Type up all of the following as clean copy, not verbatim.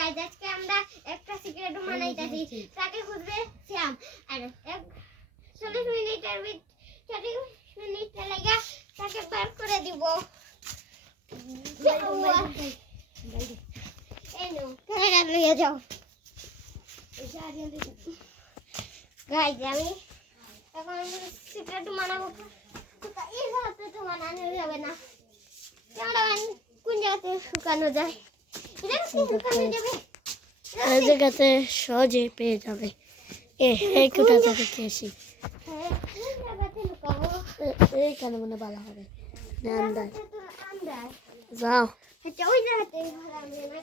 guys আজকে আমরা একটা সিক্রেট রুম বানাইতাছি তাকে খুঁজবে শ্যাম আর 40 মিনিটের 40 মিনিট লাগা তাকে বের করে দিব এই নো ক্যামেরা নিয়ে যাও গাইস আমি এখন সিক্রেট রুম বানাবো এই হাতে তো বানানো যাবে না ক্যামেরাম্যান কোন জায়গাতে শুকানো যায় এটা কি শুকানো যাবে এই জায়গাতে সহজে পেয়ে যাবে এই কোথাটা থেকে আসি কোন জায়গাতে লুকাবো এইখানে মনে ভালো হবে আন্দাজ আন্দাজ যাও আচ্ছা ওই জায়গাতে হবে না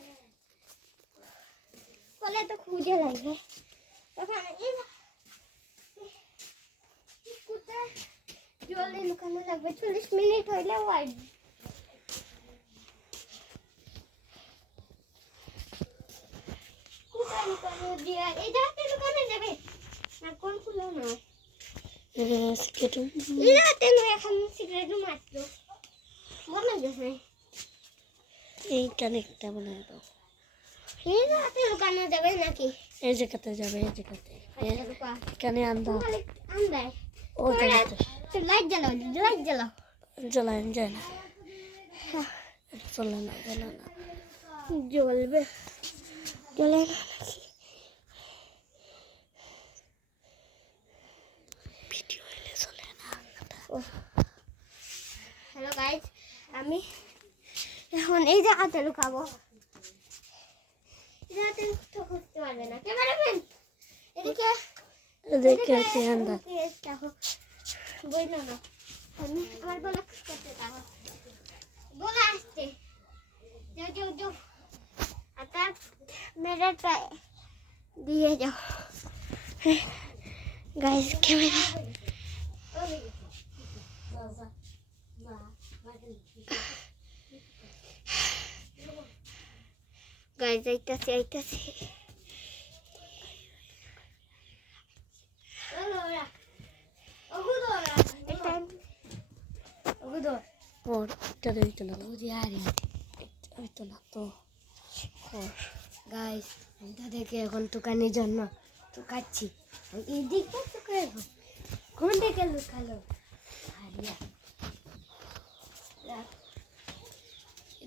কোলে তো খুঁজে লাগবে তখন এই কোথায় জলদি লুকানো লাগবে 40 মিনিট হইলে ওয়াইড এই জায়গাতে লুকানো যাবে না কোন খুলো না সিক্রেট এই জায়গাতে নয় এখন সিক্রেট রুম আসলো বলো যাবে এইখানে একটা মনে হয় এই জায়গাতে লুকানো যাবে নাকি এই জায়গাতে যাবে এই জায়গাতে এখানে আন্দাজ আন্দাজ ও জায়গাতে লাইট জ্বালাও জ্বলান যায় না জ্বলে না জ্বলবে জ্বলে না ভিডিও হলে চলে না হ্যালো গাইস আমি এখন এই জায়গাতে লুকাবো এই জায়গাতে তো খুঁজতে পারবে না ক্যামেরাম্যান এদিকে আছে আন্দাজ দেখো বইলো না আমি আমার বলা করতে থাকো বলা আসছে যাও आता मेरा दिए जाओ गाइस कैमरा गाइस आइताছি और इतना मुझे आ रही इतना तो গাইস এটা দেখে এখন টুকানির জন্য টুকাচ্ছি এদিকে টুকাবো কোন দিকে লুকালো আরিয়া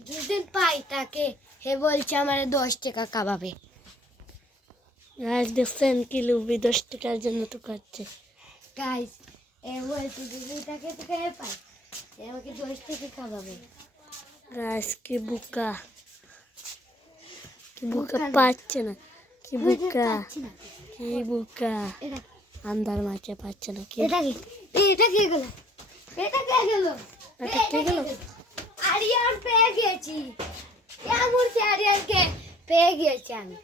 দুদিন পাই তাকে হে বলছে আমার 10 টাকা কাবাবে গাইস দেখছেন কি লুবি 10 টাকার জন্য টুকাচ্ছে গাইস এ বলছে দুদিন তাকে টুকায় পাই আমাকে 10 টাকা কাবাবে গাইস কি বুকা পাচ্ছে না কি বুকা আন্দার মাছে পাচ্ছে না কি এটা কি গেল আরিয়ান পেয়ে গেছি আরিয়ানকে পেয়ে গেছি আমি